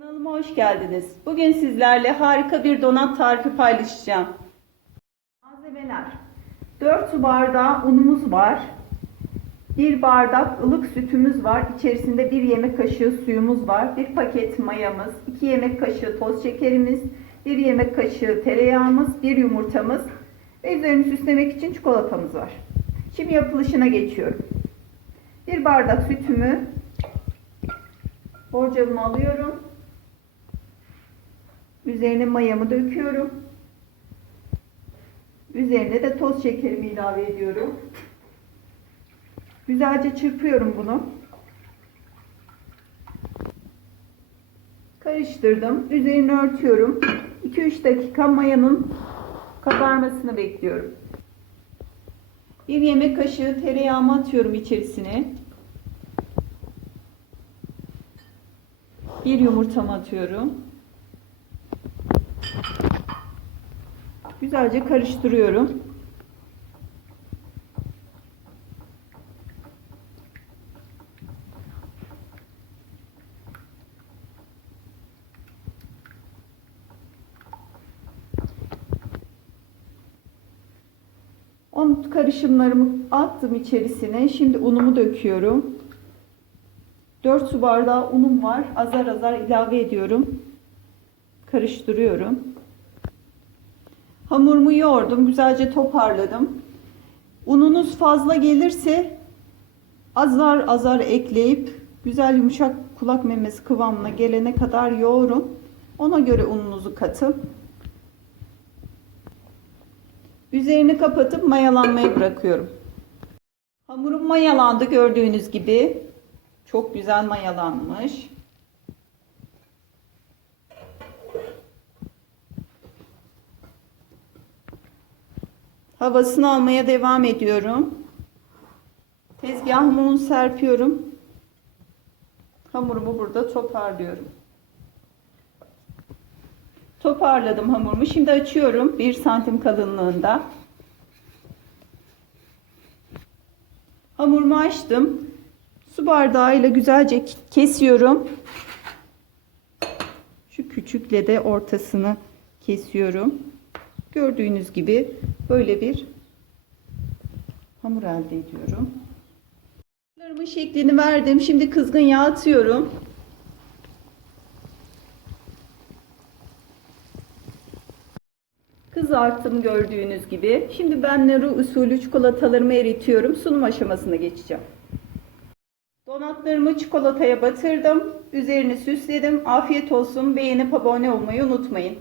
Kanalıma hoş geldiniz. Bugün sizlerle harika bir donat tarifi paylaşacağım. Malzemeler 4 su bardağı unumuz var. 1 bardak ılık sütümüz var. İçerisinde 1 yemek kaşığı suyumuz var. 1 paket mayamız, 2 yemek kaşığı toz şekerimiz, 1 yemek kaşığı tereyağımız, 1 yumurtamız ve üzerini süslemek için çikolatamız var. Şimdi yapılışına geçiyorum. 1 bardak sütümü borcamımı alıyorum. Üzerine mayamı döküyorum. Üzerine de toz şekerimi ilave ediyorum. Güzelce çırpıyorum bunu. Karıştırdım. Üzerini örtüyorum. 2-3 dakika mayanın kabarmasını bekliyorum. Bir yemek kaşığı tereyağımı atıyorum içerisine. Bir yumurtamı atıyorum. Güzelce karıştırıyorum. Un karışımlarımı attım içerisine. Şimdi unumu döküyorum. 4 su bardağı unum var. Azar azar ilave ediyorum. Karıştırıyorum. Hamurumu yoğurdum. Güzelce toparladım. Ununuz fazla gelirse azar azar ekleyip güzel yumuşak kulak memesi kıvamına gelene kadar yoğurun. Ona göre ununuzu katın. Üzerini kapatıp mayalanmaya bırakıyorum. Hamurum mayalandı gördüğünüz gibi. Çok güzel mayalanmış. Havasını almaya devam ediyorum. Tezgahıma un serpiyorum. Hamurumu burada toparlıyorum. Toparladım hamurumu. Şimdi açıyorum. 1 santim kalınlığında. Hamurumu açtım. Su bardağıyla güzelce kesiyorum. Şu küçükle de ortasını kesiyorum. Gördüğünüz gibi böyle bir hamur elde ediyorum. Hamurlarımın şeklini verdim. Şimdi kızgın yağ atıyorum. Kızarttım gördüğünüz gibi. Şimdi ben Nero usulü çikolatalarımı eritiyorum. Sunum aşamasına geçeceğim. Donatlarımı çikolataya batırdım. Üzerini süsledim. Afiyet olsun. Beğenip abone olmayı unutmayın.